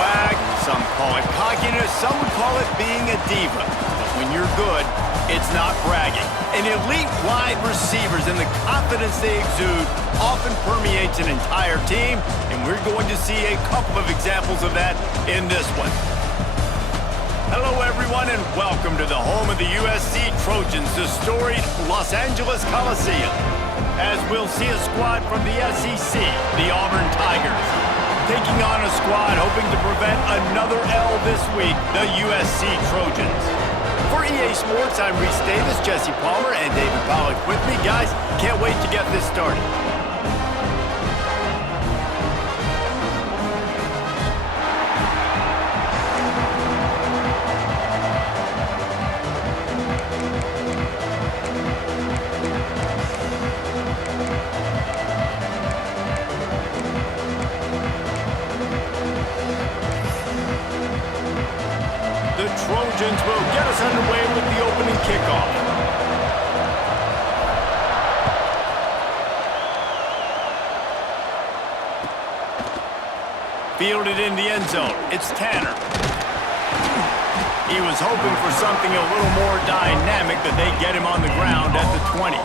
swag, some call it cockiness, some would call it being a diva. But when you're good, it's not bragging. And elite wide receivers and the confidence they exude often permeates an entire team, and we're going to see a couple of examples of that in this one. Hello, everyone, and welcome to the home of the USC Trojans, the storied Los Angeles Coliseum. As we'll see a squad from the SEC, the Auburn Tigers, taking on a squad hoping to prevent another L this week, the USC Trojans. For EA Sports, I'm Reese Davis, Jesse Palmer, and David Pollack with me. Guys, can't wait to get this started. The Trojans will get us underway with the opening kickoff. Fielded in the end zone. It's Tanner. He was hoping for something a little more dynamic, but they get him on the ground at the 20.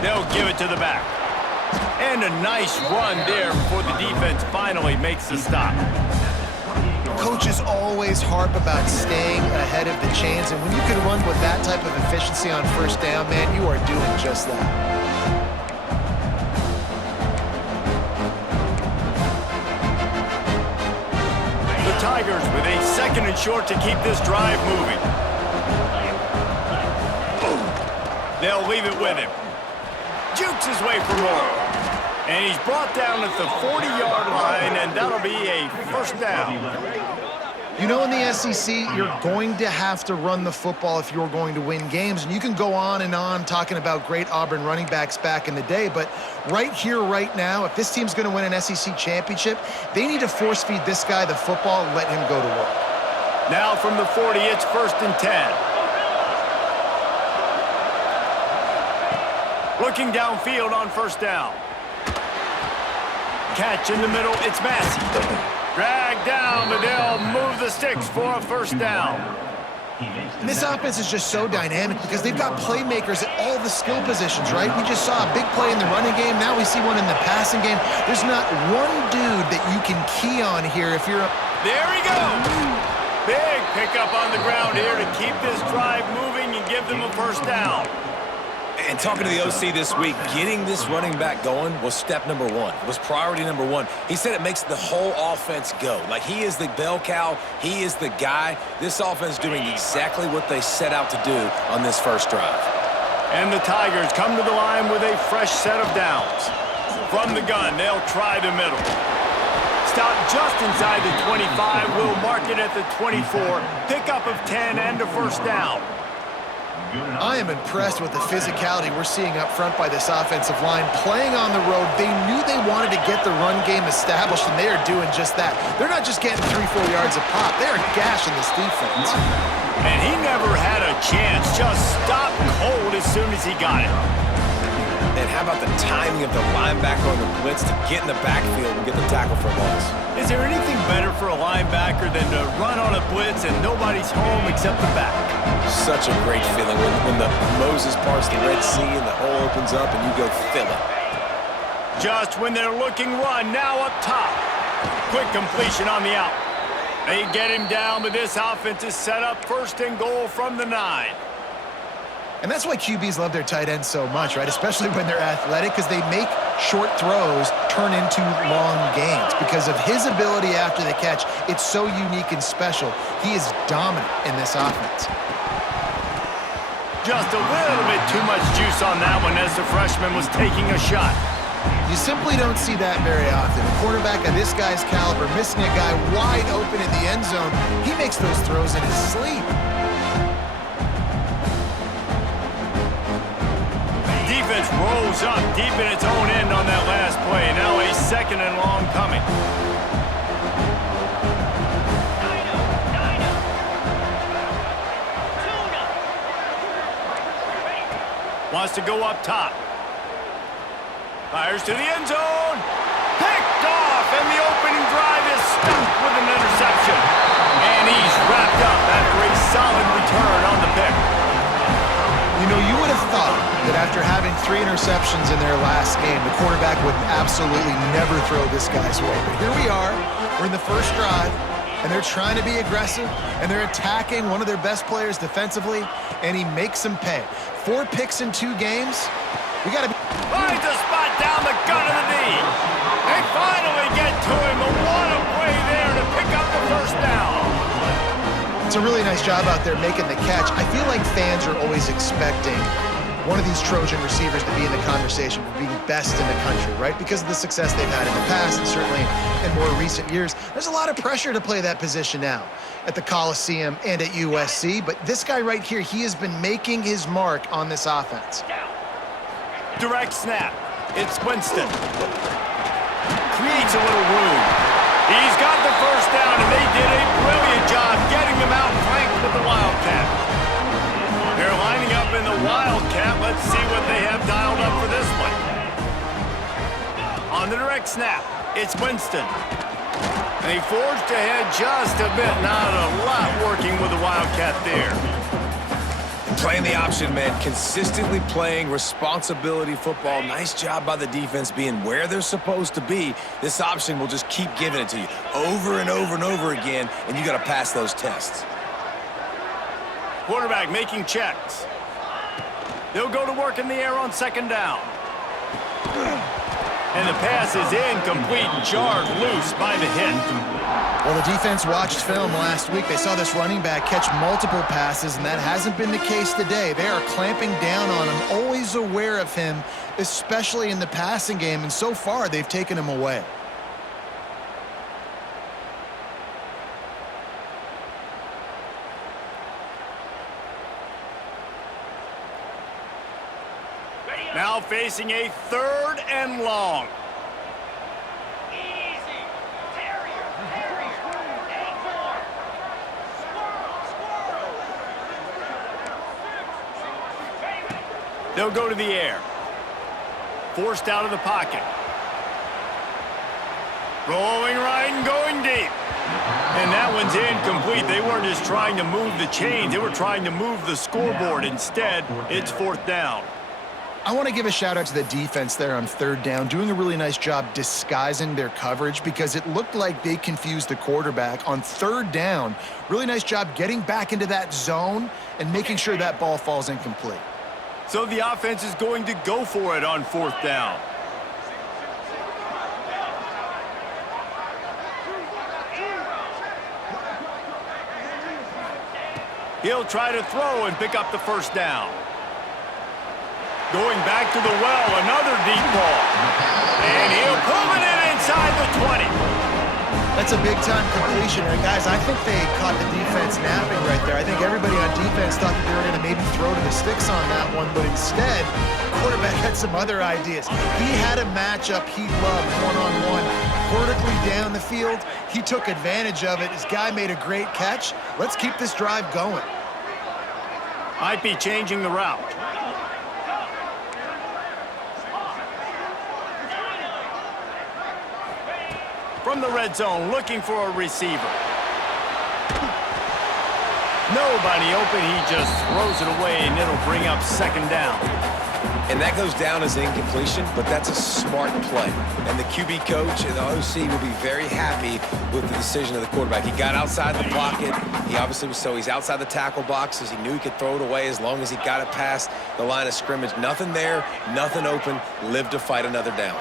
They'll give it to the back. And a nice run there before the defense finally makes the stop. Coaches always harp about staying ahead of the chains, and when you can run with that type of efficiency on first down, man, you are doing just that. The Tigers with a second and short to keep this drive moving. They'll leave it with him. Jukes his way for more. And he's brought down at the 40-yard line, and that'll be a first down. You know, in the SEC, you're going to have to run the football if you're going to win games. And you can go on and on talking about great Auburn running backs back in the day, but right here, right now, if this team's going to win an SEC championship, they need to force-feed this guy the football and let him go to work. Now from the 40, it's 1st and 10. Looking downfield on first down. Catch in the middle, it's Massey. Dragged down, but they'll move the sticks for a first down. And this offense is just so dynamic because they've got playmakers at all the skill positions, right? We just saw a big play in the running game. Now we see one in the passing game. There's not one dude that you can key on here if you're a... There he goes. Big pickup on the ground here to keep this drive moving and give them a first down. And talking to the OC this week, getting this running back going was step number one, was priority number one. He said it makes the whole offense go. Like, he is the bell cow, he is the guy. This offense doing exactly what they set out to do on this first drive. And the Tigers come to the line with a fresh set of downs. From the gun, they'll try the middle. Stop just inside the 25, will mark it at the 24. Pickup of 10 and a first down. I am impressed with the physicality we're seeing up front by this offensive line. Playing on the road, they knew they wanted to get the run game established, and they are doing just that. They're not just getting 3-4 yards a pop. They are gashing this defense. And he never had a chance. Just stopped cold as soon as he got it. And how about the timing of the linebacker on the blitz to get in the backfield and get the tackle for a loss? Is there anything better for a linebacker than to run on a blitz and nobody's home except the back? Such a great feeling when the Moses parts the Red Sea and the hole opens up and you go fill it. Just when they're looking run, now up top. Quick completion on the out. They get him down, but this offense is set up 1st and goal from the 9. And that's why QBs love their tight ends so much, right? Especially when they're athletic, because they make short throws turn into long gains. Because of his ability after the catch, it's so unique and special. He is dominant in this offense. Just a little bit too much juice on that one as the freshman was taking a shot. You simply don't see that very often. A quarterback of this guy's caliber missing a guy wide open in the end zone. He makes those throws in his sleep. moves up deep in its own end on that last play. Now a second and long coming. Wants to go up top. Fires to the end zone. Picked off, and the opening drive is stumped with an interception. And he's wrapped up after a solid return on the pick. You know, you would have thought that after having 3 interceptions in their last game, the quarterback would absolutely never throw this guy's way. But here we are. We're in the first drive, and they're trying to be aggressive, and they're attacking one of their best players defensively, and he makes them pay. 4 picks in 2 games. We got to be... Finds a spot down the gut of the knee. They finally get to him. But what a play there to pick up the first down. It's a really nice job out there making the catch. I feel like fans are always expecting one of these Trojan receivers to be in the conversation for being best in the country, right? Because of the success they've had in the past and certainly in more recent years. There's a lot of pressure to play that position now at the Coliseum and at USC. But this guy right here, he has been making his mark on this offense. Direct snap. It's Winston. Creates a little room. He's got the first down, and they did a brilliant job getting him out flanked with the Wildcat. They're lining up in the Wildcat. Let's see what they have dialed up for this one. On the direct snap, it's Winston. And he forged ahead just a bit. Not a lot working with the Wildcat there. Playing the option, man. Consistently playing responsibility football. Nice job by the defense being where they're supposed to be. This option will just keep giving it to you over and over and over again, and you got to pass those tests. Quarterback making checks. They'll go to work in the air on second down. And the pass is incomplete, jarred loose by the hit. Well, the defense watched film last week. They saw this running back catch multiple passes, and that hasn't been the case today. They are clamping down on him, always aware of him, especially in the passing game, and so far they've taken him away. Now facing a 3rd and long. They'll go to the air. Forced out of the pocket. Rolling right and going deep. And that one's incomplete. They weren't just trying to move the chains. They were trying to move the scoreboard. Instead, it's 4th down. I want to give a shout out to the defense there on 3rd down, doing a really nice job disguising their coverage because it looked like they confused the quarterback on 3rd down. Really nice job getting back into that zone and making sure that ball falls incomplete. So the offense is going to go for it on 4th down. He'll try to throw and pick up the first down. Going back to the well, another deep ball. And he'll pull it in inside the 20. That's a big-time completion. And guys, I think they caught the defense napping right there. I think everybody on defense thought that they were going to maybe throw to the sticks on that one, but instead, the quarterback had some other ideas. He had a matchup he loved, one-on-one, vertically down the field. He took advantage of it. This guy made a great catch. Let's keep this drive going. Might be changing the route. From the red zone, looking for a receiver. Nobody open, he just throws it away, and it'll bring up 2nd down. And that goes down as an incompletion, but that's a smart play. And the QB coach and the OC will be very happy with the decision of the quarterback. He got outside the pocket. He obviously was, so he's outside the tackle boxes. He knew he could throw it away as long as he got it past the line of scrimmage. Nothing there, nothing open. Lived to fight another down.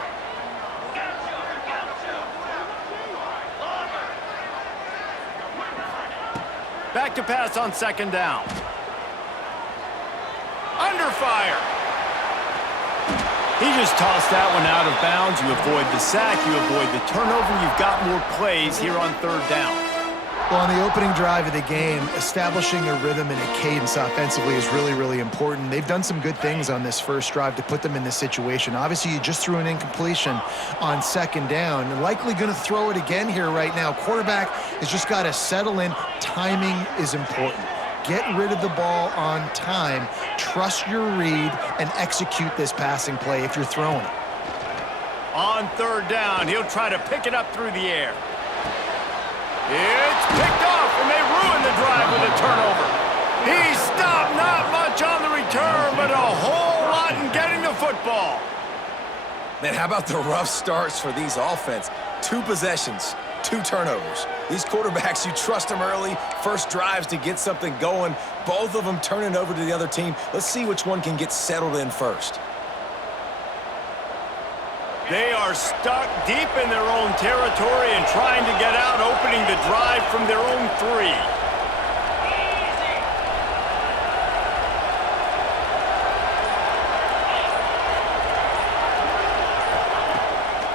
Back to pass on 2nd down. Under fire. He just tossed that one out of bounds. You avoid the sack. You avoid the turnover. You've got more plays here on 3rd down. Well, on the opening drive of the game, establishing a rhythm and a cadence offensively is really, really important. They've done some good things on this first drive to put them in this situation. Obviously, you just threw an incompletion on second down. You're likely going to throw it again here right now. Quarterback has just got to settle in. Timing is important. Get rid of the ball on time. Trust your read and execute this passing play if you're throwing it. On third down, he'll try to pick it up through the air. It's picked off, and they ruin the drive with a turnover. He stopped, not much on the return, but a whole lot in getting the football. Man, how about the rough starts for these offense? 2 possessions, 2 turnovers. These quarterbacks, you trust them early, first drives to get something going. Both of them turning over to the other team. Let's see which one can get settled in first. They are stuck deep in their own territory and trying to get out, opening the drive from their own 3.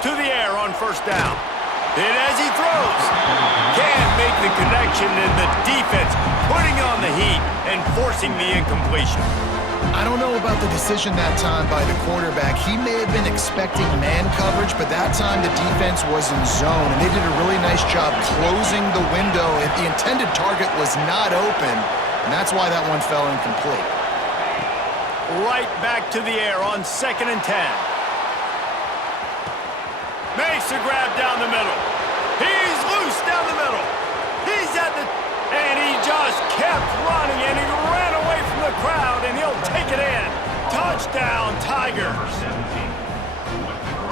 To the air on first down. And as he throws, can't make the connection, and the defense putting on the heat and forcing the incompletion. I don't know about the decision that time by the quarterback. He may have been expecting man coverage, but that time the defense was in zone, and they did a really nice job closing the window. The intended target was not open, and that's why that one fell incomplete. Right back to the air on 2nd and 10. Makes a grab down the middle. He's loose down the middle. He's at the... And he just kept running, and he ran away from the crowd, and he'll take it in. Touchdown, Tigers.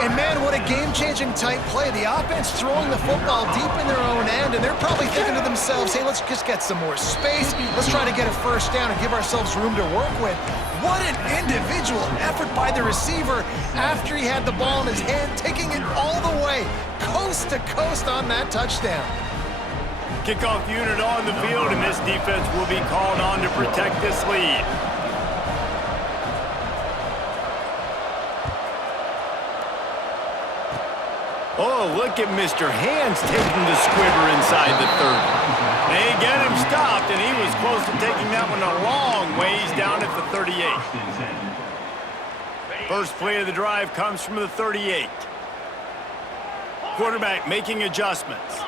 And man, what a game-changing type play. The offense throwing the football deep in their own end, and they're probably thinking to themselves, hey, let's just get some more space. Let's try to get a first down and give ourselves room to work with. What an individual effort by the receiver after he had the ball in his hand, taking it all the way, coast to coast on that touchdown. Kickoff unit on the field, and this defense will be called on to protect this lead. Oh, look at Mr. Hands taking the squibber inside the 30. They get him stopped, and he was close to taking that one a long ways down at the 38. First play of the drive comes from the 38. Quarterback making adjustments.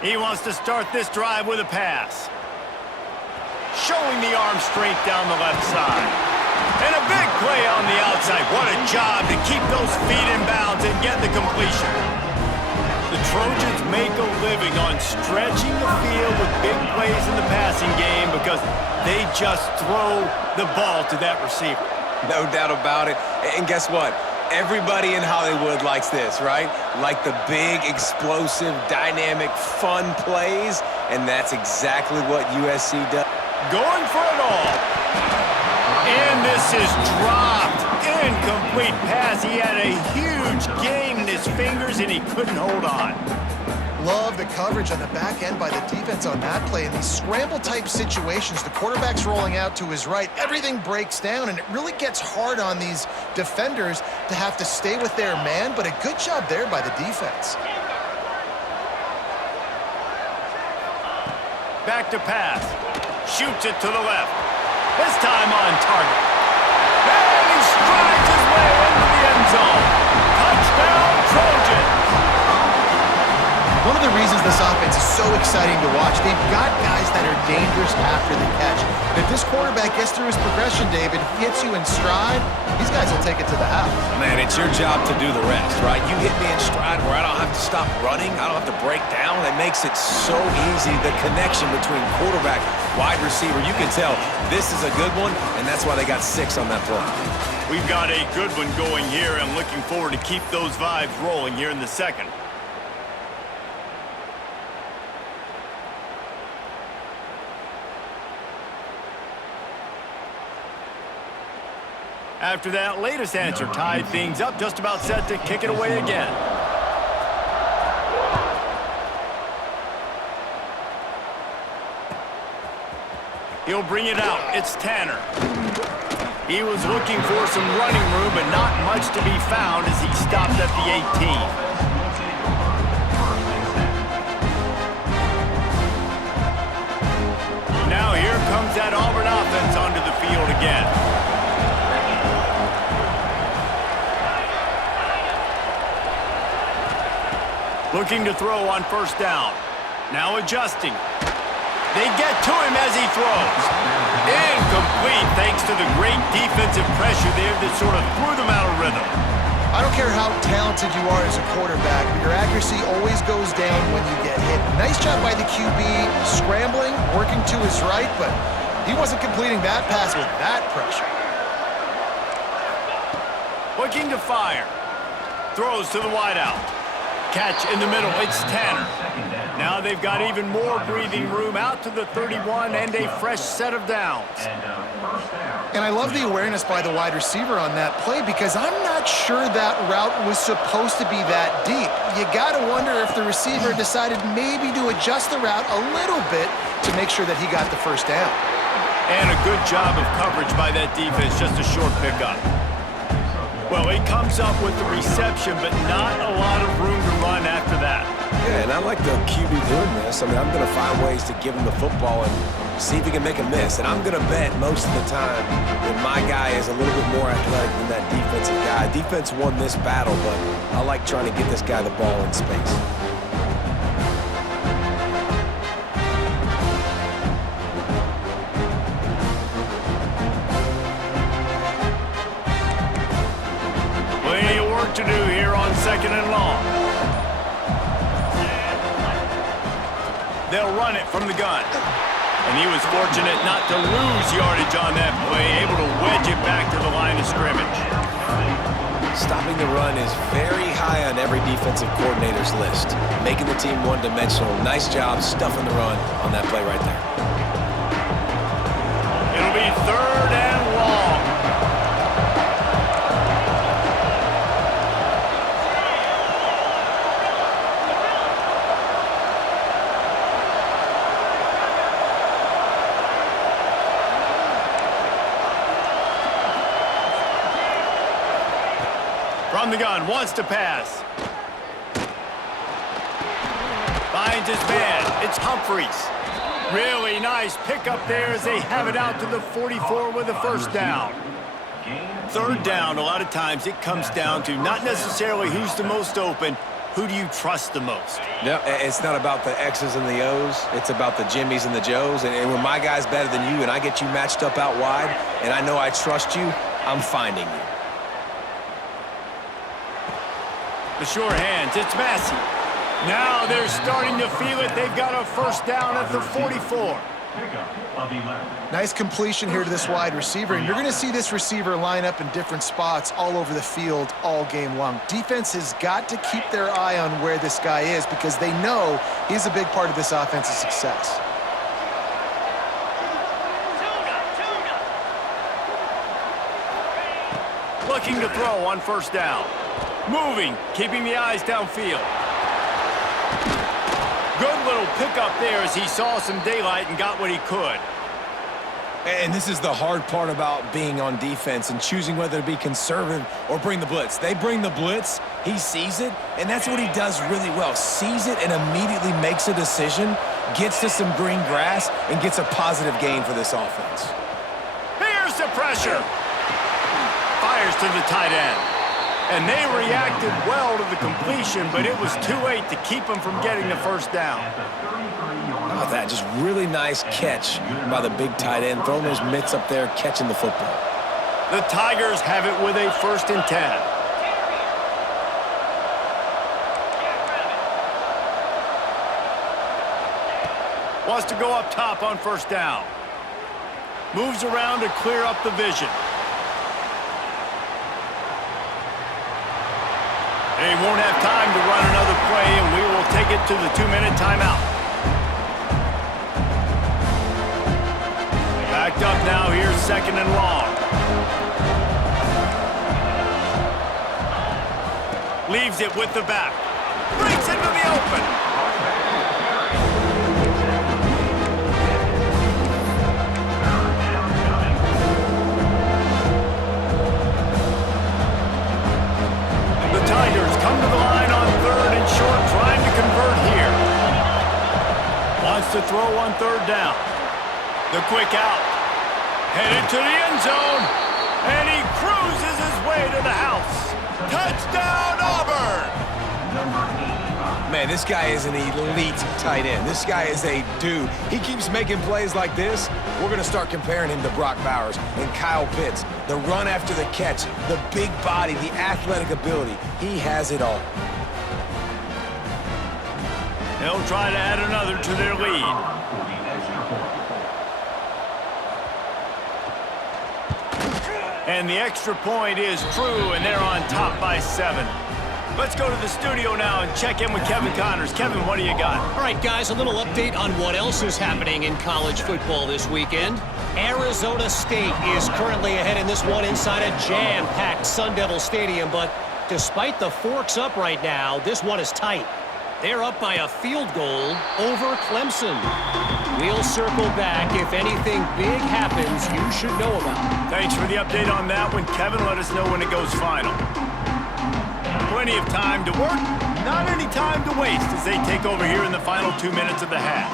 He wants to start this drive with a pass. Showing the arm strength down the left side. And a big play on the outside. What a job to keep those feet in bounds and get the completion. The Trojans make a living on stretching the field with big plays in the passing game because they just throw the ball to that receiver. No doubt about it. And guess what? Everybody in Hollywood likes this, right? Like the big, explosive, dynamic, fun plays, and that's exactly what USC does. Going for it all. And this is dropped. Incomplete pass. He had a huge gain in his fingers, and he couldn't hold on. Love the coverage on the back end by the defense on that play. In these scramble-type situations, the quarterback's rolling out to his right. Everything breaks down, and it really gets hard on these defenders to have to stay with their man, but a good job there by the defense. Back to pass. Shoots it to the left. This time on target. And he strides his way into the end zone. Touchdown, Trojans. One of the reasons this offense is so exciting to watch, they've got guys that are dangerous after the catch. And if this quarterback gets through his progression, David, hits you in stride, these guys will take it to the house. Man, it's your job to do the rest, right? You hit me in stride where I don't have to stop running. I don't have to break down. It makes it so easy. The connection between quarterback, wide receiver, you can tell this is a good one, and that's why they got 6 on that play. We've got a good one going here, and looking forward to keep those vibes rolling here in the second. After that latest answer tied things up, just about set to kick it away again. He'll bring it out. It's Tanner. He was looking for some running room, but not much to be found as he stopped at the 18. that Auburn offense onto the field again. Looking to throw on first down. Now adjusting. They get to him as he throws. Incomplete thanks to the great defensive pressure there that sort of threw them out of rhythm. I don't care how talented you are as a quarterback, but your accuracy always goes down when you get hit. Nice job by the QB, scrambling, working to his right, but he wasn't completing that pass with that pressure. Looking to fire. Throws to the wideout. Catch in the middle. It's Tanner. Now they've got even more breathing room out to the 31 and a fresh set of downs. And I love the awareness by the wide receiver on that play because I'm not sure that route was supposed to be that deep. You got to wonder if the receiver decided maybe to adjust the route a little bit to make sure that he got the first down. And a good job of coverage by that defense, just a short pickup. Well, he comes up with the reception, but not a lot of room to run after that. Yeah, and I like the QB doing this. I mean, I'm going to find ways to give him the football and see if he can make a miss. And I'm going to bet most of the time that my guy is a little bit more athletic than that defensive guy. Defense won this battle, but I like trying to get this guy the ball in space. To do here on second and long. They'll run it from the gun. And he was fortunate not to lose yardage on that play, able to wedge it back to the line of scrimmage. Stopping the run is very high on every defensive coordinator's list. Making the team one-dimensional. Nice job stuffing the run on that play right there. It'll be third and long. From the gun, wants to pass. Finds his man. It's Humphreys. Really nice pickup there as they have it out to the 44 with a first down. Third down, a lot of times it comes down to not necessarily who's the most open, who do you trust the most? No, it's not about the X's and the O's. It's about the Jimmies and the Joes. And when my guy's better than you and I get you matched up out wide and I know I trust you, I'm finding you. The sure hands, it's Massey. Now they're starting to feel it. They've got a first down at the 44. Nice completion here to this wide receiver, and you're going to see this receiver line up in different spots all over the field all game long. Defense has got to keep their eye on where this guy is because they know he's a big part of this offense's success. Looking to throw on first down. Moving, keeping the eyes downfield. Good little pickup there as he saw some daylight and got what he could. And this is the hard part about being on defense and choosing whether to be conservative or bring the blitz. They bring the blitz, he sees it, and that's what he does really well. Sees it and immediately makes a decision, gets to some green grass, and gets a positive gain for this offense. Here's the pressure. Fires to the tight end. And they reacted well to the completion, but it was too late to keep them from getting the first down. How about that? Just really nice catch by the big tight end, throwing those mitts up there, catching the football. The Tigers have it with a 1st and 10. Wants to go up top on first down. Moves around to clear up the vision. They won't have time to run another play, and we will take it to the 2-minute timeout. Backed up now, here's 2nd and long. Leaves it with the back. Breaks into the open. Tigers come to the line on 3rd and short, trying to convert here. Wants to throw on 3rd down. The quick out. Headed to the end zone. And he cruises his way to the house. Touchdown, Auburn! Man, this guy is an elite tight end. This guy is a dude. He keeps making plays like this. We're going to start comparing him to Brock Bowers and Kyle Pitts. The run after the catch, the big body, the athletic ability. He has it all. They'll try to add another to their lead. And the extra point is true, and they're on top by 7. Let's go to the studio now and check in with Kevin Connors. Kevin, what do you got? All right, guys, a little update on what else is happening in college football this weekend. Arizona State is currently ahead in this one inside a jam-packed Sun Devil Stadium, but despite the forks up right now, this one is tight. They're up by a field goal over Clemson. We'll circle back. If anything big happens, you should know about. Thanks for the update on that one, Kevin. Let us know when it goes final. Plenty of time to work, not any time to waste as they take over here in the final 2 minutes of the half.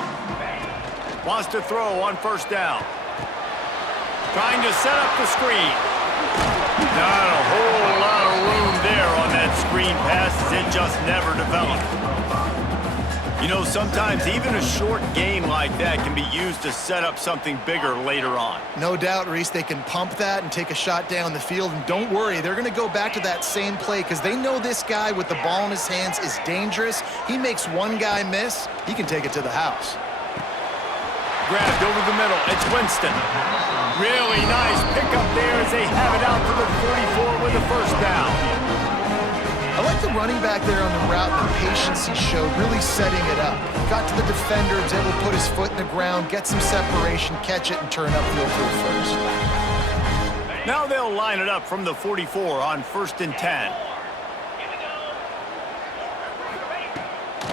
Wants to throw on first down. Trying to set up the screen. Not a whole lot of room there on that screen pass as it just never developed. You know, sometimes even a short game like that can be used to set up something bigger later on. No doubt, Reese, they can pump that and take a shot down the field. And don't worry, they're going to go back to that same play because they know this guy with the ball in his hands is dangerous. He makes one guy miss, he can take it to the house. Grabbed over the middle. It's Winston. Really nice pickup there as they have it out to the 44 with the first down. I like the running back there on the route, the patience he showed, really setting it up. Got to the defender, was able to put his foot in the ground, get some separation, catch it, and turn upfield for the first. Now they'll line it up from the 44 on 1st and 10.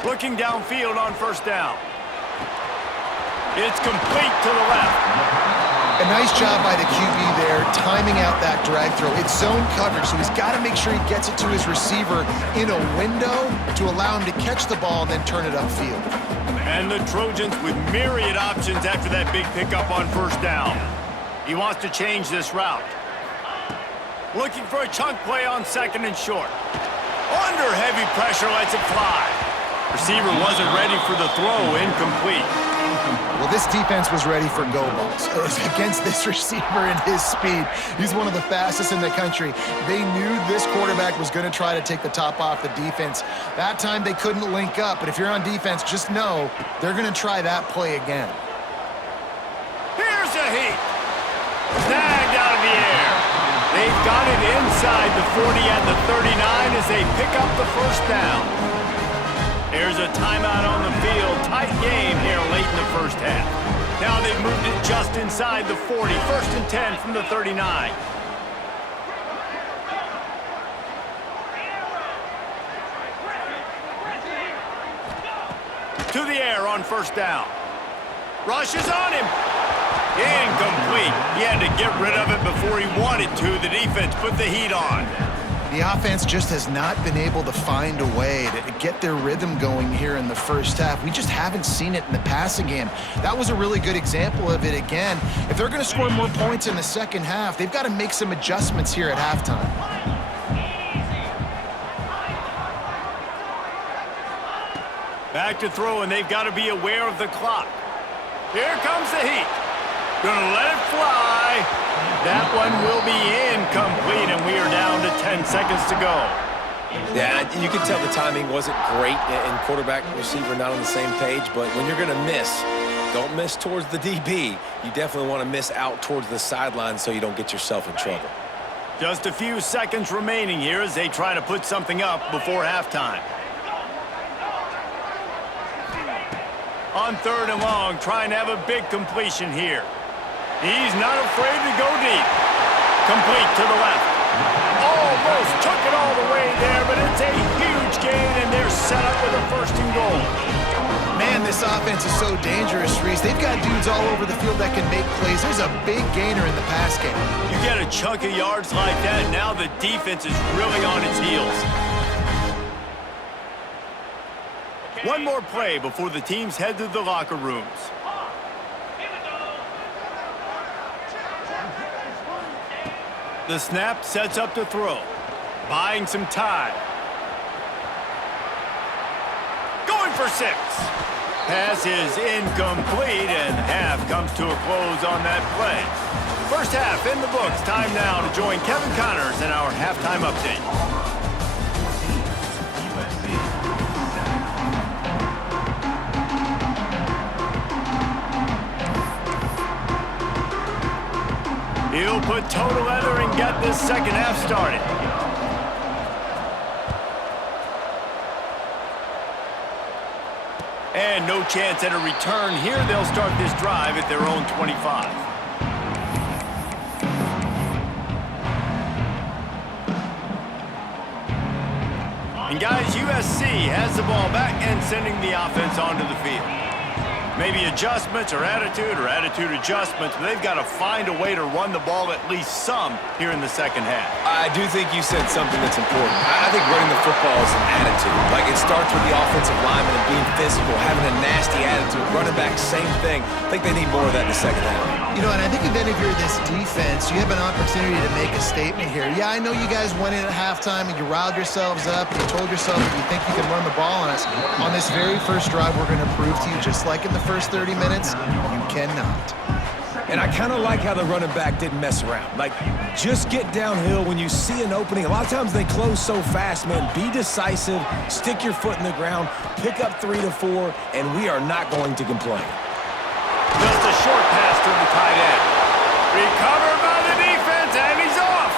Looking downfield on first down. It's complete to the left. A nice job by the QB there, timing out that drag throw. It's zone coverage, so he's got to make sure he gets it to his receiver in a window to allow him to catch the ball and then turn it upfield. And the Trojans with myriad options after that big pickup on first down. He wants to change this route. Looking for a chunk play on 2nd and short. Under heavy pressure, lets it fly. Receiver wasn't ready for the throw, incomplete. Well, this defense was ready for go balls. Against this receiver and his speed, he's one of the fastest in the country. They knew this quarterback was going to try to take the top off the defense. That time they couldn't link up, but if you're on defense, just know they're going to try that play again. Here's a heat. Snagged out of the air. They've got it inside the 40 at the 39 as they pick up the first down. There's a timeout on the field. Tight game here late in the first half. Now they've moved it just inside the 40. 1st and 10 from the 39. To the air on first down. Rush is on him. Incomplete. He had to get rid of it before he wanted to. The defense put the heat on. The offense just has not been able to find a way to get their rhythm going here in the first half. We just haven't seen it in the passing game. That was a really good example of it again. If they're going to score more points in the second half, they've got to make some adjustments here at halftime. Back to throw, and they've got to be aware of the clock. Here comes the heat. Gonna let it fly. That one will be incomplete, and we are down to 10 seconds to go. Yeah, you can tell the timing wasn't great and quarterback and receiver not on the same page, but when you're going to miss, don't miss towards the DB. You definitely want to miss out towards the sideline so you don't get yourself in trouble. Just a few seconds remaining here as they try to put something up before halftime. On 3rd and long, trying to have a big completion here. He's not afraid to go deep. Complete to the left. Almost took it all the way there, but it's a huge gain, and they're set up with a 1st and goal. Man, this offense is so dangerous, Reese. They've got dudes all over the field that can make plays. There's a big gainer in the pass game. You get a chunk of yards like that, now the defense is really on its heels. One more play before the teams head to the locker rooms. The snap sets up to throw. Buying some time. Going for 6. Pass is incomplete, and half comes to a close on that play. First half in the books. Time now to join Kevin Connors in our halftime update. He'll put total leather and get this second half started. And no chance at a return here. They'll start this drive at their own 25. And guys, USC has the ball back and sending the offense onto the field. Maybe adjustments or attitude adjustments, but they've got to find a way to run the ball at least some here in the second half. I do think you said something that's important. I think running the football is an attitude. Like, it starts with the offensive lineman and being physical, having a nasty attitude. Running back, same thing. I think they need more of that in the second half. You know, and I think then if you're this defense, you have an opportunity to make a statement here. Yeah, I know you guys went in at halftime and you riled yourselves up and you told yourself that you think you can run the ball on us. On this very first drive, we're going to prove to you, just like in the first 30 minutes, you cannot. And I kind of like how the running back didn't mess around. Like, just get downhill when you see an opening. A lot of times they close so fast, man. Be decisive, stick your foot in the ground, pick up 3 to 4, and we are not going to complain. Just a short pass to the tight end. Recovered by the defense, and he's off.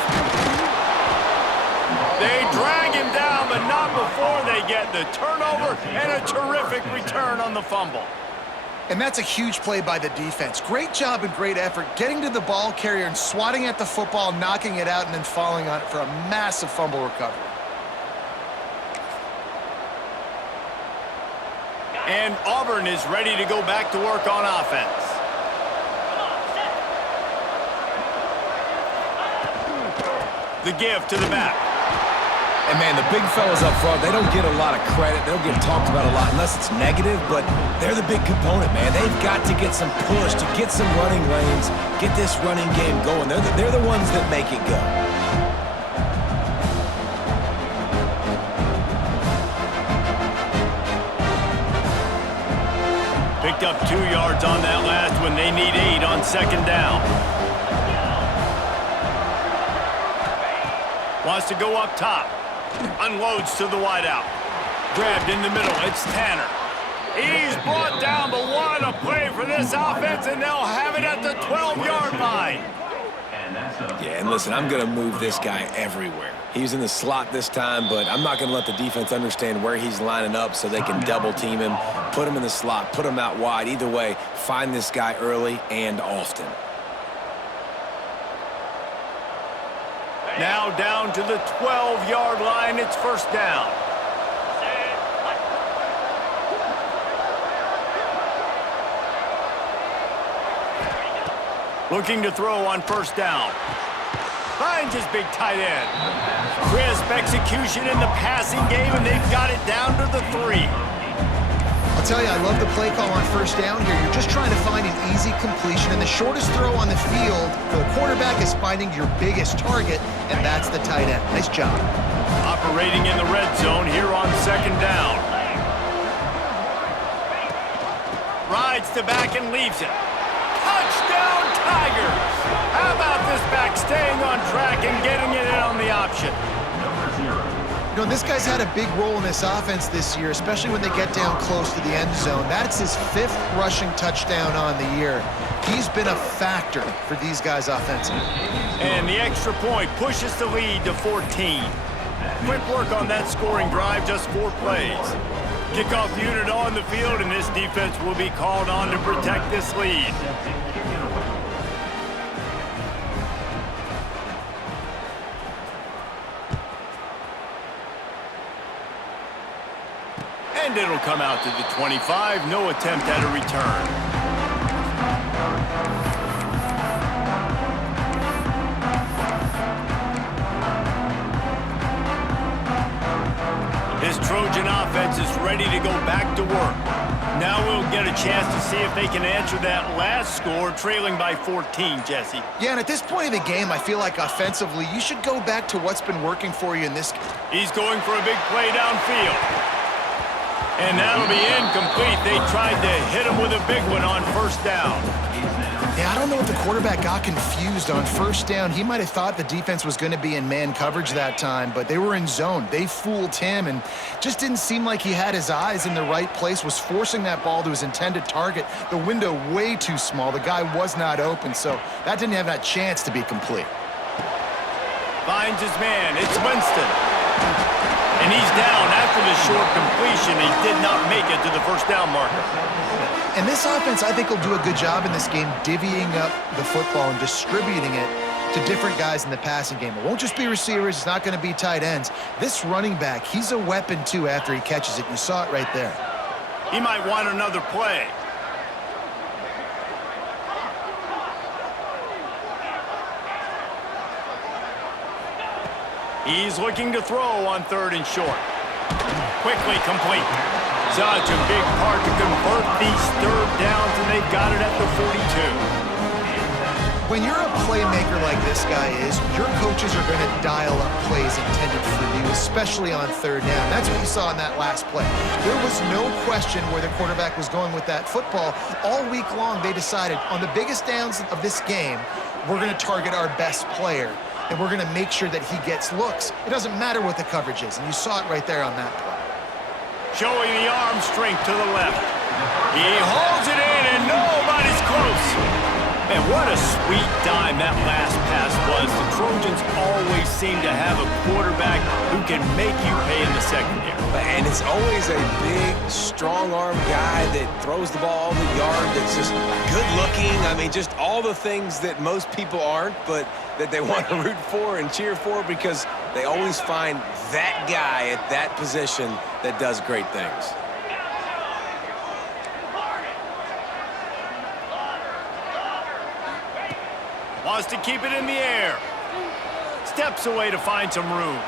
They drag him down, but not before they get the turnover and a terrific return on the fumble. And that's a huge play by the defense. Great job and great effort getting to the ball carrier and swatting at the football, knocking it out, and then falling on it for a massive fumble recovery. And Auburn is ready to go back to work on offense. The give to the back. And, man, the big fellas up front, they don't get a lot of credit. They don't get talked about a lot unless it's negative, but they're the big component, man. They've got to get some push, to get some running lanes, get this running game going. They're the ones that make it go. Picked up 2 yards on that last one. They need 8 on second down. Wants to go up top. Unloads to the wideout. Grabbed in the middle. It's Tanner. He's brought down, but what a play for this offense, and they'll have it at the 12-yard line. Yeah, and listen, I'm going to move this guy everywhere. He's in the slot this time, but I'm not going to let the defense understand where he's lining up so they can double-team him, put him in the slot, put him out wide. Either way, find this guy early and often. Now down to the 12-yard line. It's first down. Looking to throw on first down. Finds his big tight end. Crisp execution in the passing game, and they've got it down to the 3. I'll tell you, I love the play call on first down here. You're just trying to find an easy completion, and the shortest throw on the field for the quarterback is finding your biggest target, and that's the tight end. Nice job. Operating in the red zone here on second down. Rides to back and leaves it. Touchdown, Tigers! How about this back staying on track and getting it in on the option? You know, this guy's had a big role in this offense this year, especially when they get down close to the end zone. That's his 5th rushing touchdown on the year. He's been a factor for these guys offensively. And the extra point pushes the lead to 14. Quick work on that scoring drive, just 4 plays. Kickoff unit on the field, and this defense will be called on to protect this lead. And it'll come out to the 25. No attempt at a return. His Trojan offense is ready to go back to work. Now we'll get a chance to see if they can answer that last score, trailing by 14, Jesse. Yeah, and at this point of the game, I feel like offensively, you should go back to what's been working for you in this game. He's going for a big play downfield. And that'll be incomplete. They tried to hit him with a big one on first down. Yeah, I don't know if the quarterback got confused on first down. He might have thought the defense was going to be in man coverage that time, but they were in zone. They fooled him and just didn't seem like he had his eyes in the right place, was forcing that ball to his intended target. The window way too small. The guy was not open, so that didn't have that chance to be complete. Finds his man. It's Winston. And he's down after the short completion. He did not make it to the first down marker. And this offense, I think, will do a good job in this game divvying up the football and distributing it to different guys in the passing game. It won't just be receivers. It's not going to be tight ends. This running back, he's a weapon, too, after he catches it. You saw it right there. He might want another play. He's looking to throw on 3rd and short. Quickly complete. Such a big part to convert these 3rd downs, and they've got it at the 42. When you're a playmaker like this guy is, your coaches are going to dial up plays intended for you, especially on 3rd down. That's what you saw in that last play. There was no question where the quarterback was going with that football. All week long, they decided on the biggest downs of this game, we're going to target our best player, and we're going to make sure that he gets looks. It doesn't matter what the coverage is, and you saw it right there on that play. Showing the arm strength to the left. He holds it in, and nobody's close. And what a sweet dime that last pass was. The Trojans always seem to have a quarterback who can make you pay in the secondary. And it's always a big, strong-arm guy that throws the ball all the yard, that's just good-looking. I mean, just all the things that most people aren't, but that they want to root for and cheer for, because they always find that guy at that position that does great things. Wants to keep it in the air. Steps away to find some room.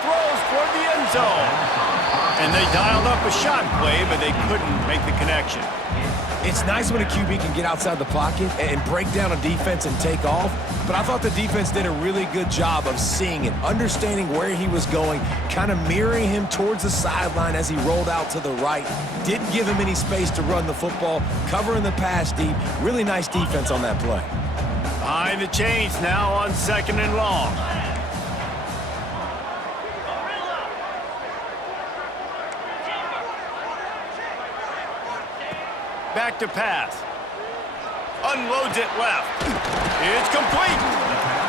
Throws toward the end zone. And they dialed up a shot play, but they couldn't make the connection. It's nice when a QB can get outside the pocket and break down a defense and take off, but I thought the defense did a really good job of seeing and understanding where he was going, kind of mirroring him towards the sideline as he rolled out to the right. Didn't give him any space to run the football, covering the pass deep. Really nice defense on that play. Behind the chains now on 2nd and long. Back to pass. Unloads it left. It's complete.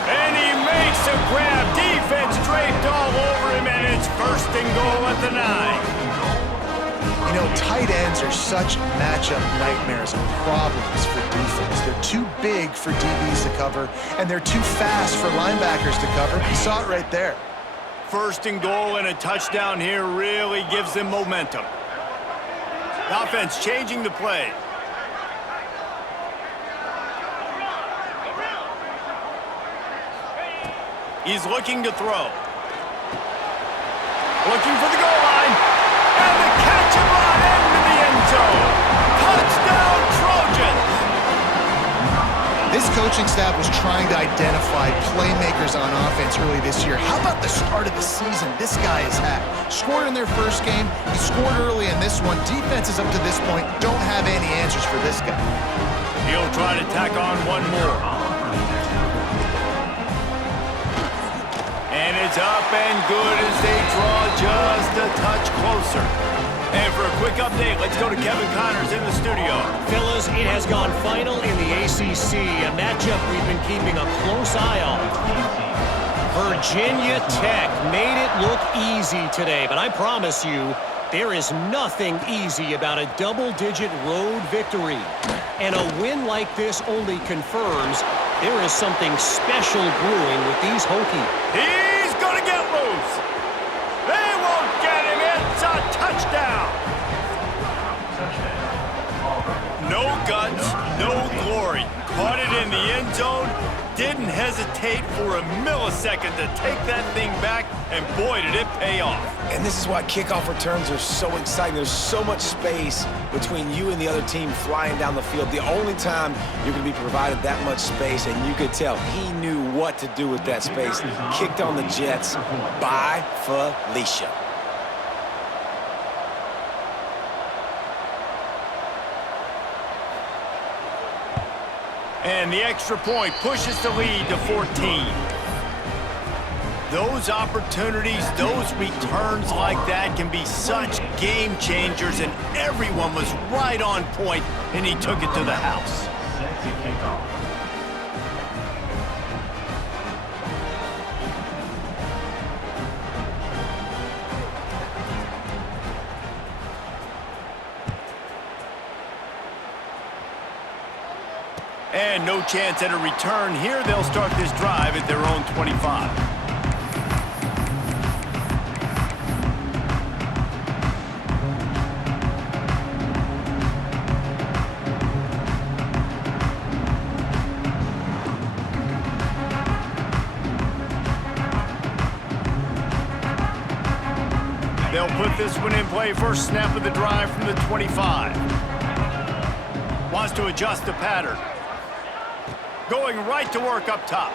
And he makes a grab. Defense draped all over him, and it's 1st and goal at the 9. You know, tight ends are such matchup nightmares and problems for defense. They're too big for DBs to cover, and they're too fast for linebackers to cover. You saw it right there. 1st and goal, and a touchdown here really gives them momentum. The offense changing the play. He's looking to throw. Looking for the goal line. And the catch and run into the end zone. Touchdown, Trojans! This coaching staff was trying to identify playmakers on offense early this year. How about the start of the season this guy has had? Scored in their first game. He scored early in this one. Defenses up to this point don't have any answers for this guy. He'll try to tack on one more. And it's up and good as they draw just a touch closer. And for a quick update, let's go to Kevin Connors in the studio. Fellas, it has gone final in the ACC, a matchup we've been keeping a close eye on. Virginia Tech made it look easy today, but I promise you, there is nothing easy about a double-digit road victory. And a win like this only confirms there is something special brewing with these Hokies. He's going to get loose. They won't get him. It's a touchdown. No guts, no glory. Caught it in the end zone. didn't hesitate for a millisecond to take that thing back, and boy, did it pay off. And this is why kickoff returns are so exciting. There's so much space between you and the other team flying down the field. The only time you're going to be provided that much space, and you could tell he knew what to do with that space. Kicked on the Jets by Felicia. And the extra point pushes the lead to 14. Those opportunities, those returns like that can be such game changers, and everyone was right on point, and he took it to the house. And no chance at a return here. They'll start this drive at their own 25. They'll put this one in play. First snap of the drive from the 25. Wants to adjust the pattern. Going right to work up top.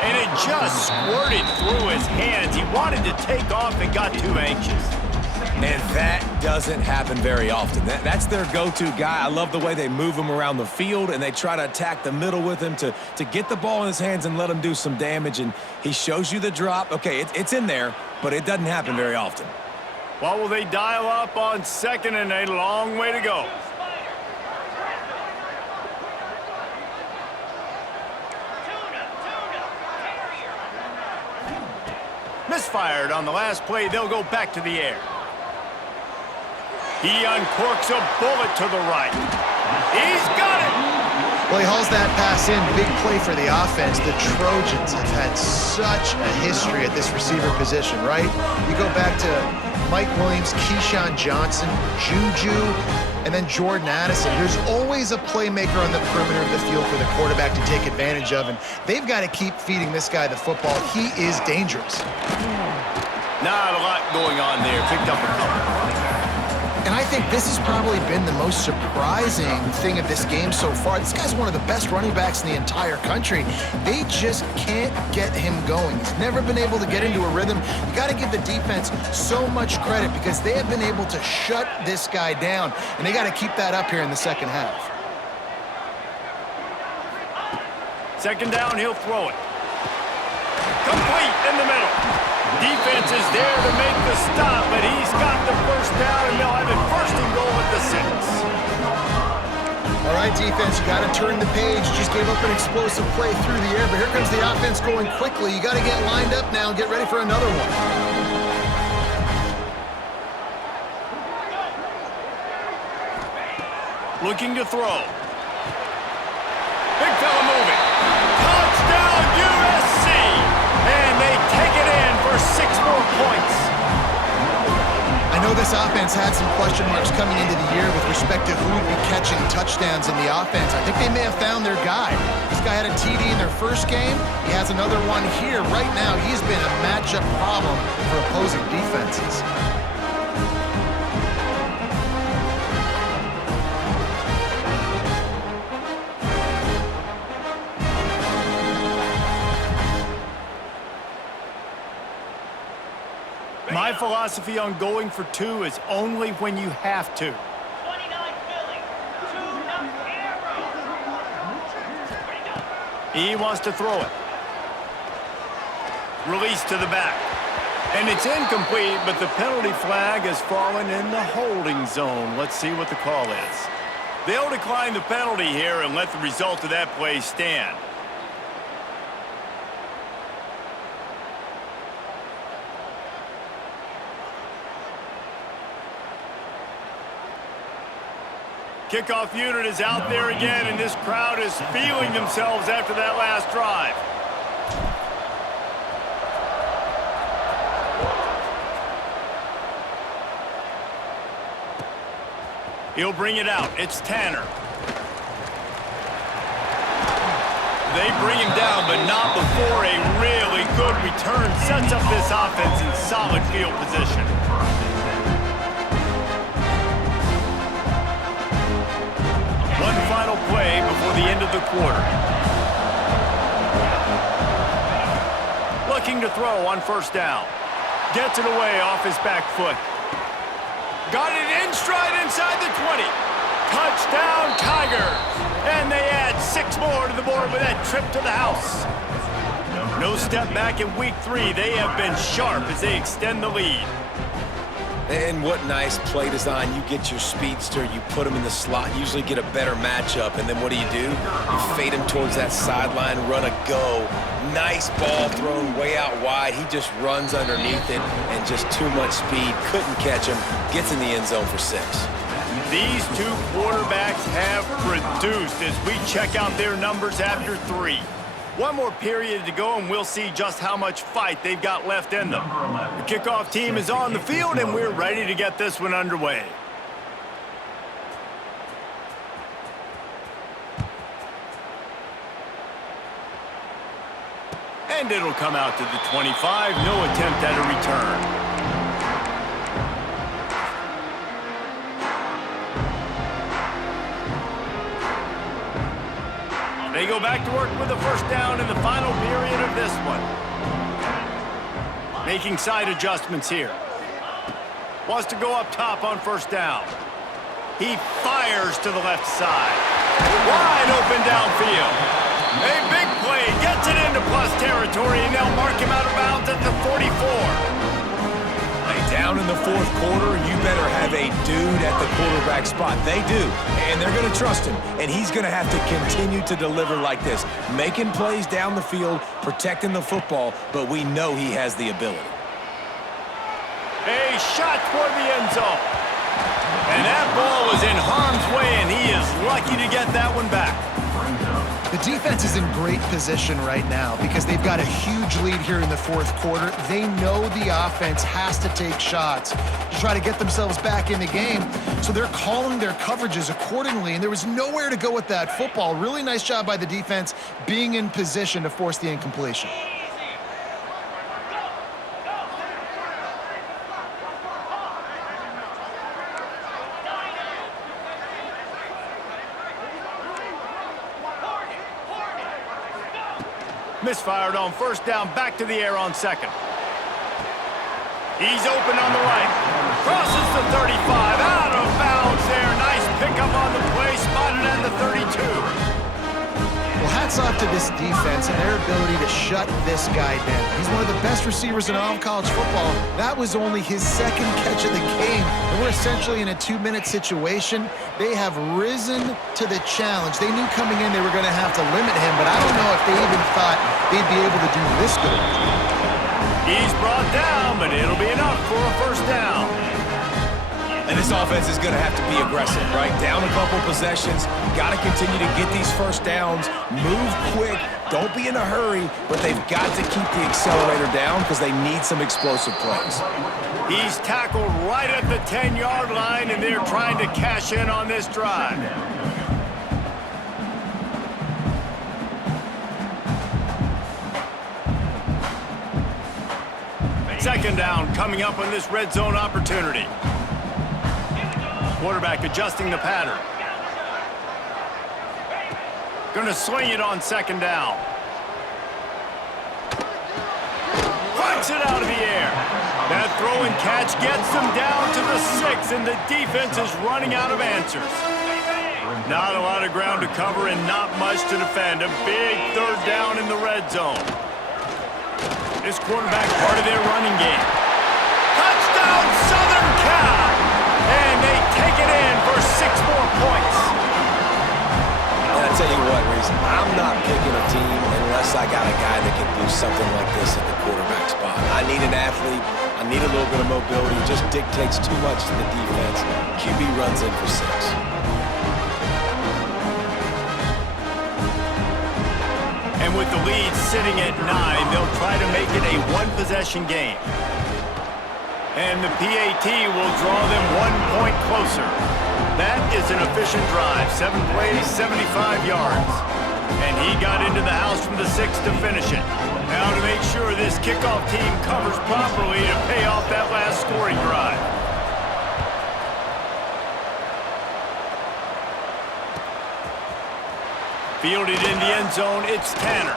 And it just squirted through his hands. He wanted to take off and got too anxious. And that doesn't happen very often. That's their go-to guy. I love the way they move him around the field, and they try to attack the middle with him to get the ball in his hands and let him do some damage. And he shows you the drop. Okay, it's in there, but it doesn't happen very often. Well, will they dial up on second and a long way to go? Misfired on the last play. They'll go back to the air. He uncorks a bullet to the right. He's got it! Well, he hauls that pass in. Big play for the offense. The Trojans have had such a history at this receiver position, right? You go back to Mike Williams, Keyshawn Johnson, Juju, and then Jordan Addison. There's always a playmaker on the perimeter of the field for the quarterback to take advantage of, and they've got to keep feeding this guy the football. He is dangerous. Not a lot going on there. Picked up a couple. And I think this has probably been the most surprising thing of this game so far. This guy's one of the best running backs in the entire country. They just can't get him going. He's never been able to get into a rhythm. You got to give the defense so much credit because they have been able to shut this guy down, and they got to keep that up here in the second half. Second down, he'll throw it. Complete in the middle. Defense is there to make the stop, but he's got the first down, and they'll have it first and goal at the 6. All right, defense, you got to turn the page. Just gave up an explosive play through the air, but here comes the offense going quickly. You got to get lined up now and get ready for another one. Looking to throw. Big fella moving. Touchdown, USC! And they take it in for 6 more points. I know this offense had some question marks coming into the year with respect to who would be catching touchdowns in the offense. I think they may have found their guy. This guy had a TD in their first game. He has another one here. Right now, he's been a matchup problem for opposing defenses. My philosophy on going for 2 is only when you have to. 29 Philly, 2 He wants to throw it. Release to the back. And it's incomplete, but the penalty flag has fallen in the holding zone. Let's see what the call is. They'll decline the penalty here and let the result of that play stand. Kickoff unit is out there again, and this crowd is feeling themselves after that last drive. He'll bring it out. It's Tanner. They bring him down, but not before a really good return sets up this offense in solid field position. One final play before the end of the quarter. Looking to throw on first down. Gets it away off his back foot. Got it in stride inside the 20. Touchdown, Tigers. And they add 6 more to the board with that trip to the house. No step back in week 3. They have been sharp as they extend the lead. And what nice play design. You get your speedster, you put him in the slot, usually get a better matchup, and then what do? You fade him towards that sideline, run a go. Nice ball thrown way out wide. He just runs underneath it, and just too much speed. Couldn't catch him. Gets in the end zone for 6. These two quarterbacks have produced as we check out their numbers after 3. One more period to go, and we'll see just how much fight they've got left in them. The kickoff team is on the field, and we're ready to get this one underway. And it'll come out to the 25. No attempt at a return. They go back to work with a first down in the final period of this one. Making side adjustments here. Wants to go up top on first down. He fires to the left side. Wide open downfield. A big play. Gets it into plus territory, and they'll mark him out of bounds at the 44. Down in the 4th quarter, you better have a dude at the quarterback spot. They do, and they're going to trust him, and he's going to have to continue to deliver like this, making plays down the field, protecting the football, but we know he has the ability. A shot toward the end zone. And that ball was in harm's way, and he is lucky to get that one back. The defense is in great position right now because they've got a huge lead here in the 4th quarter. They know the offense has to take shots to try to get themselves back in the game. So they're calling their coverages accordingly, and there was nowhere to go with that football. Really nice job by the defense being in position to force the incompletion. Misfired on first down, back to the air on second. He's open on the right. Crosses the 35, out of bounds there. Nice pickup on the play, spotted at the 32. Well, hats off to this defense and their ability to shut this guy down. He's one of the best receivers in all of college football. That was only his 2nd catch of the game. And we're essentially in a 2-minute situation. They have risen to the challenge. They knew coming in they were going to have to limit him, but I don't know if they even thought they'd be able to do this good. He's brought down, but it'll be enough for a first down. And this offense is going to have to be aggressive, right? Down a couple possessions. Got to continue to get these first downs. Move quick. Don't be in a hurry, but they've got to keep the accelerator down because they need some explosive plays. He's tackled right at the 10-yard line, and they're trying to cash in on this drive. Second down coming up on this red zone opportunity. Quarterback adjusting the pattern. Going to swing it on second down. Cracks it out of the air. That throw and catch gets them down to the 6, and the defense is running out of answers. Not a lot of ground to cover and not much to defend. A big third down in the red zone. This quarterback part of their running game. Touchdown, Southern Cal! And they take it in for 6 more points. And I tell you what, Reese, I'm not picking a team unless I got a guy that can do something like this at the quarterback spot. I need an athlete. I need a little bit of mobility. It just dictates too much to the defense. QB runs in for 6. And with the lead sitting at 9, they'll try to make it a one-possession game. And the PAT will draw them 1 point closer. That is an efficient drive. 7 plays, 75 yards. And he got into the house from the 6 to finish it. Now to make sure this kickoff team covers properly to pay off that last scoring drive. Fielded in the end zone, it's Tanner.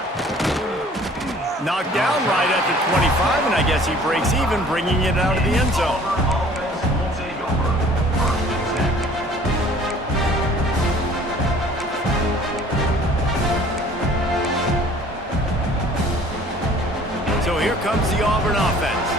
Knocked down right at the 25, and I guess he breaks even, bringing it out of the end zone. So here comes the Auburn offense.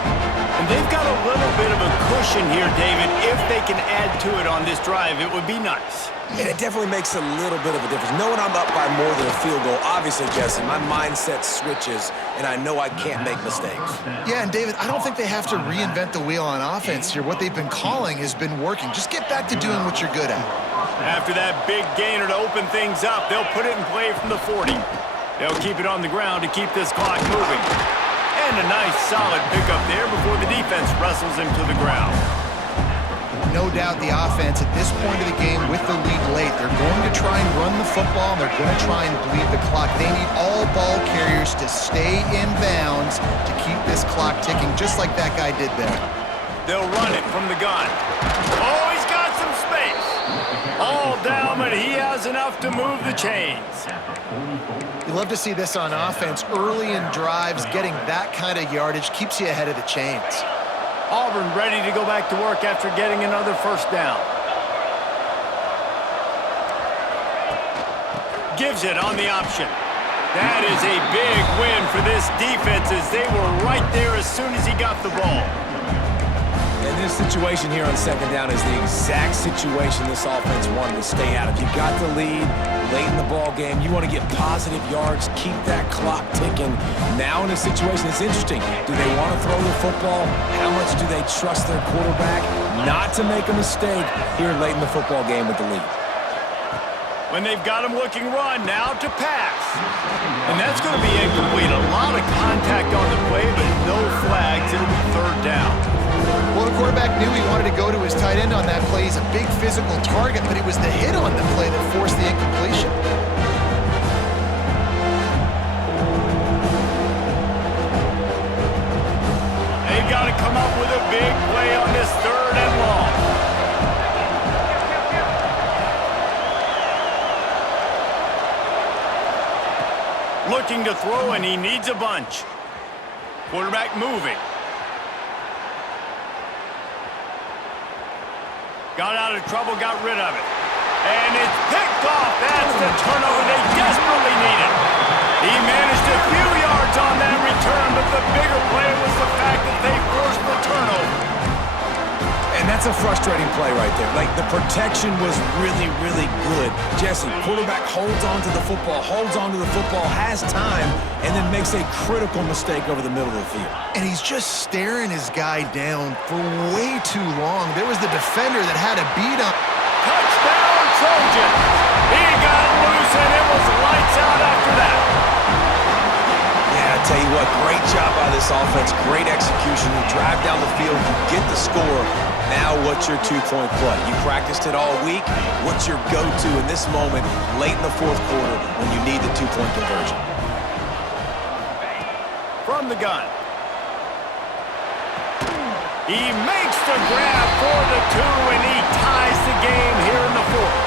And they've got a little bit of a cushion here, David. If they can add to it on this drive, it would be nice. And it definitely makes a little bit of a difference. Knowing I'm up by more than a field goal, obviously, Jesse, my mindset switches, and I know I can't make mistakes. Yeah, and David, I don't think they have to reinvent the wheel on offense here. What they've been calling has been working. Just get back to doing what you're good at. After that big gainer to open things up, they'll put it in play from the 40. They'll keep it on the ground to keep this clock moving. And a nice, solid pickup there before the defense wrestles him to the ground. No doubt the offense at this point of the game with the lead late, they're going to try and run the football, and they're going to try and bleed the clock. They need all ball carriers to stay in bounds to keep this clock ticking, just like that guy did there. They'll run it from the gun. Oh, he's got some space. All down, but he has enough to move the chains. You love to see this on offense. Early in drives, getting that kind of yardage keeps you ahead of the chains. Auburn ready to go back to work after getting another first down. Gives it on the option. That is a big win for this defense as they were right there as soon as he got the ball. And this situation here on second down is the exact situation this offense wanted to stay out of. You got the lead late in the ball game. You want to get positive yards, keep that clock ticking. Now in a situation, it's interesting. Do they want to throw the football? How much do they trust their quarterback not to make a mistake here late in the football game with the lead? When they've got him looking run, now to pass. And that's going to be incomplete. A lot of contact on the play, but no flags. It'll be third down. Well, the quarterback knew he wanted to go to his tight end on that play. He's a big physical target, but it was the hit on the play that forced the incompletion. They've got to come up with a big play on this third and long. Looking to throw, and he needs a bunch. Quarterback moving. Got out of trouble, got rid of it. And it's picked off. That's the turnover they desperately needed. He managed a few yards on that return, but the bigger play was the fact that they forced the turnover. And that's a frustrating play right there. Like, the protection was really, really good. Jesse, quarterback holds on to the football, has time, and then makes a critical mistake over the middle of the field. And he's just staring his guy down for way too long. There was the defender that had a beat on. Touchdown, Trojans! He got loose, and it was lights out after that. Yeah, I tell you what, great job by this offense, great execution. You drive down the field, you get the score. Now what's your two-point play? You practiced it all week. What's your go-to in this moment late in the fourth quarter when you need the two-point conversion? From the gun. He makes the grab for the two, and he ties the game here in the fourth.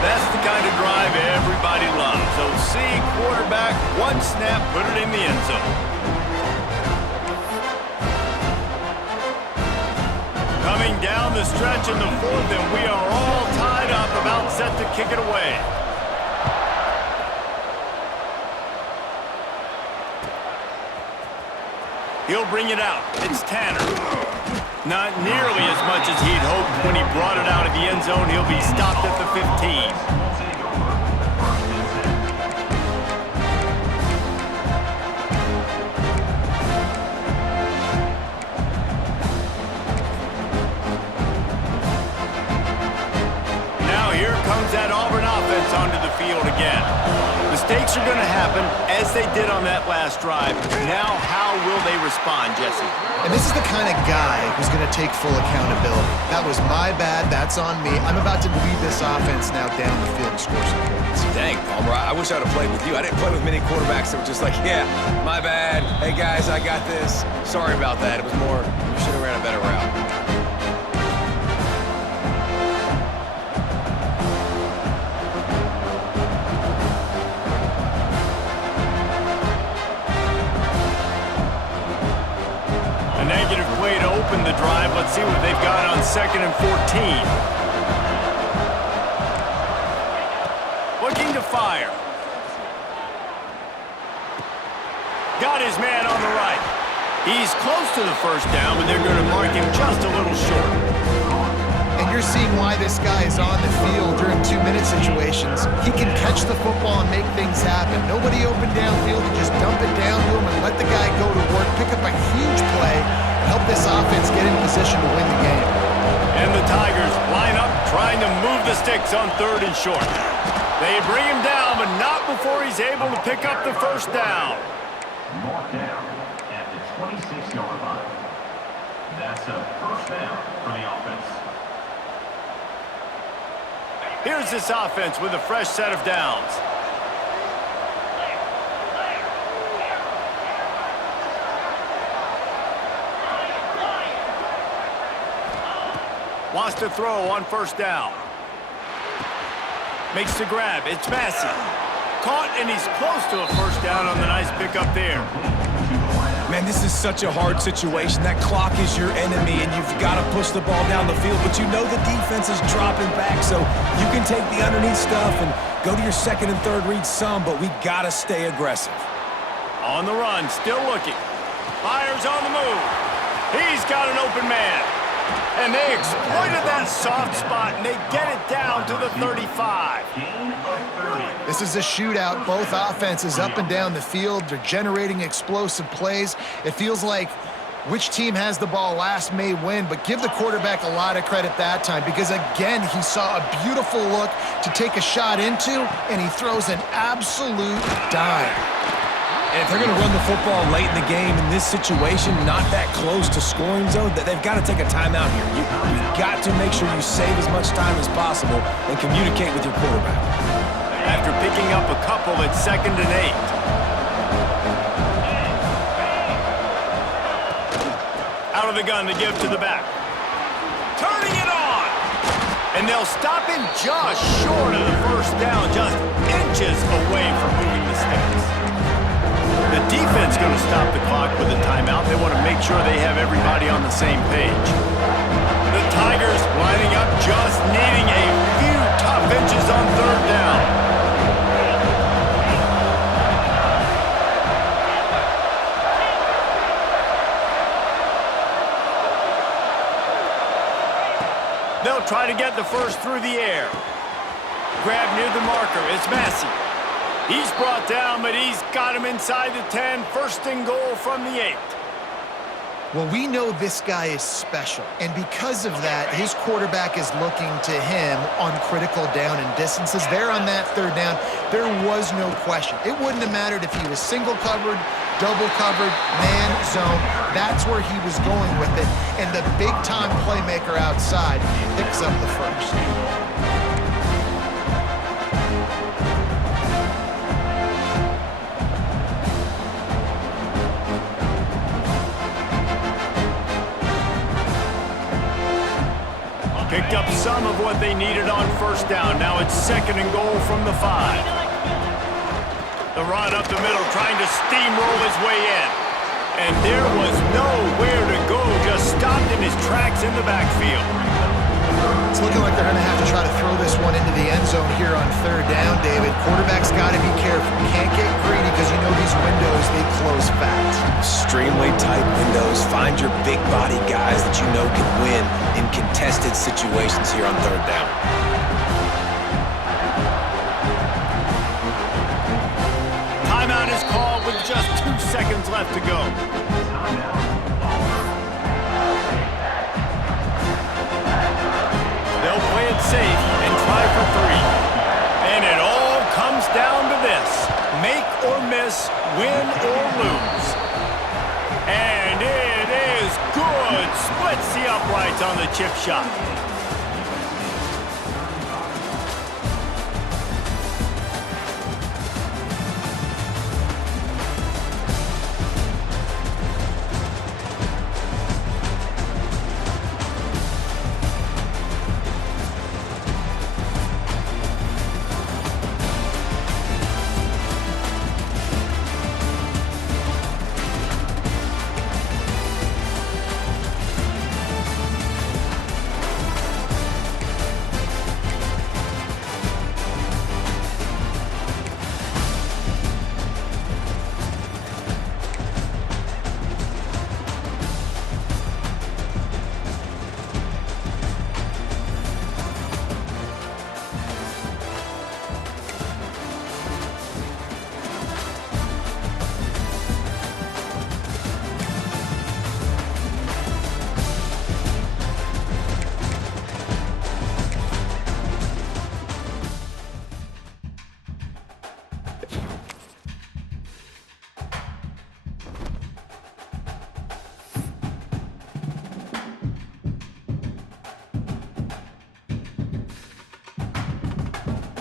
That's the kind of drive everybody loves. OC quarterback, one snap, put it in the end zone. Coming down the stretch in the fourth, and we are all tied up, about set to kick it away. He'll bring it out. It's Tanner. Not nearly as much as he'd hoped when he brought it out of the end zone. He'll be stopped at the 15. That Auburn offense onto the field again. Mistakes are going to happen, as they did on that last drive. Now, how will they respond, Jesse? And this is the kind of guy who's going to take full accountability. That was my bad. That's on me. I'm about to lead this offense now down the field and score some points. Dang, Palmer, I wish I'd have played with you. I didn't play with many quarterbacks that were just like, yeah, my bad. Hey, guys, I got this. Sorry about that. It was more, you should have ran a better route. Negative play to open the drive. Let's see what they've got on 2nd and 14. Looking to fire. Got his man on the right. He's close to the first down, but they're going to mark him just a little short. And you're seeing why this guy is on the field during 2-minute situations. He can catch the football and make things happen. Nobody open downfield, and just dump it down to him and let the guy go to work, pick up a huge play, and help this offense get in position to win the game. And the Tigers line up trying to move the sticks on 3rd and short. They bring him down, but not before he's able to pick up the first down. Marked down at the 26-yard line. That's a first down for the offense. Here's this offense with a fresh set of downs. Wants to throw on first down. Makes the grab. It's Massey. Caught, and he's close to a first down on the nice pickup there. Man, this is such a hard situation. That clock is your enemy, and you've got to push the ball down the field. But you know the defense is dropping back, so you can take the underneath stuff and go to your 2nd and 3rd read some, but we got to stay aggressive. On the run, still looking. Fires on the move. He's got an open man. And they exploited that soft spot, and they get it down to the 35. This is a shootout. Both offenses up and down the field. They're generating explosive plays. It feels like which team has the ball last may win, but give the quarterback a lot of credit that time because, again, he saw a beautiful look to take a shot into, and he throws an absolute dime. And if they're going to run the football late in the game in this situation, not that close to scoring zone, they've got to take a timeout here. You've got to make sure you save as much time as possible and communicate with your quarterback. After picking up a couple at 2nd and 8. Out of the gun to give to the back. Turning it on! And they'll stop him just short of the first down, just inches away from moving the sticks. The defense going to stop the clock with a timeout. They want to make sure they have everybody on the same page. The Tigers lining up, just needing a few tough inches on 3rd down. They'll try to get the first through the air. Grab near the marker. It's Massey. He's brought down, but he's got him inside the 10. 1st and goal from the 8. Well, we know this guy is special, and because of that, his quarterback is looking to him on critical down and distances. There on that 3rd down, there was no question. It wouldn't have mattered if he was single covered, double covered, man, zone. That's where he was going with it, and the big-time playmaker outside picks up the first. Picked up some of what they needed on first down. Now it's 2nd and goal from the 5. The run up the middle, trying to steamroll his way in. And there was nowhere to go, just stopped in his tracks in the backfield. It's looking like they're going to have to try to throw this one into the end zone here on 3rd down, David. Quarterback's got to be careful. Can't get greedy because you know these windows, they close fast. Extremely tight windows. Find your big body guys that you know can win in contested situations here on 3rd down. Timeout is called with just 2 seconds left to go. They'll play it safe and try for 3. And it all comes down to this. Make or miss, win or lose. And it is good. Splits the uprights on the chip shot.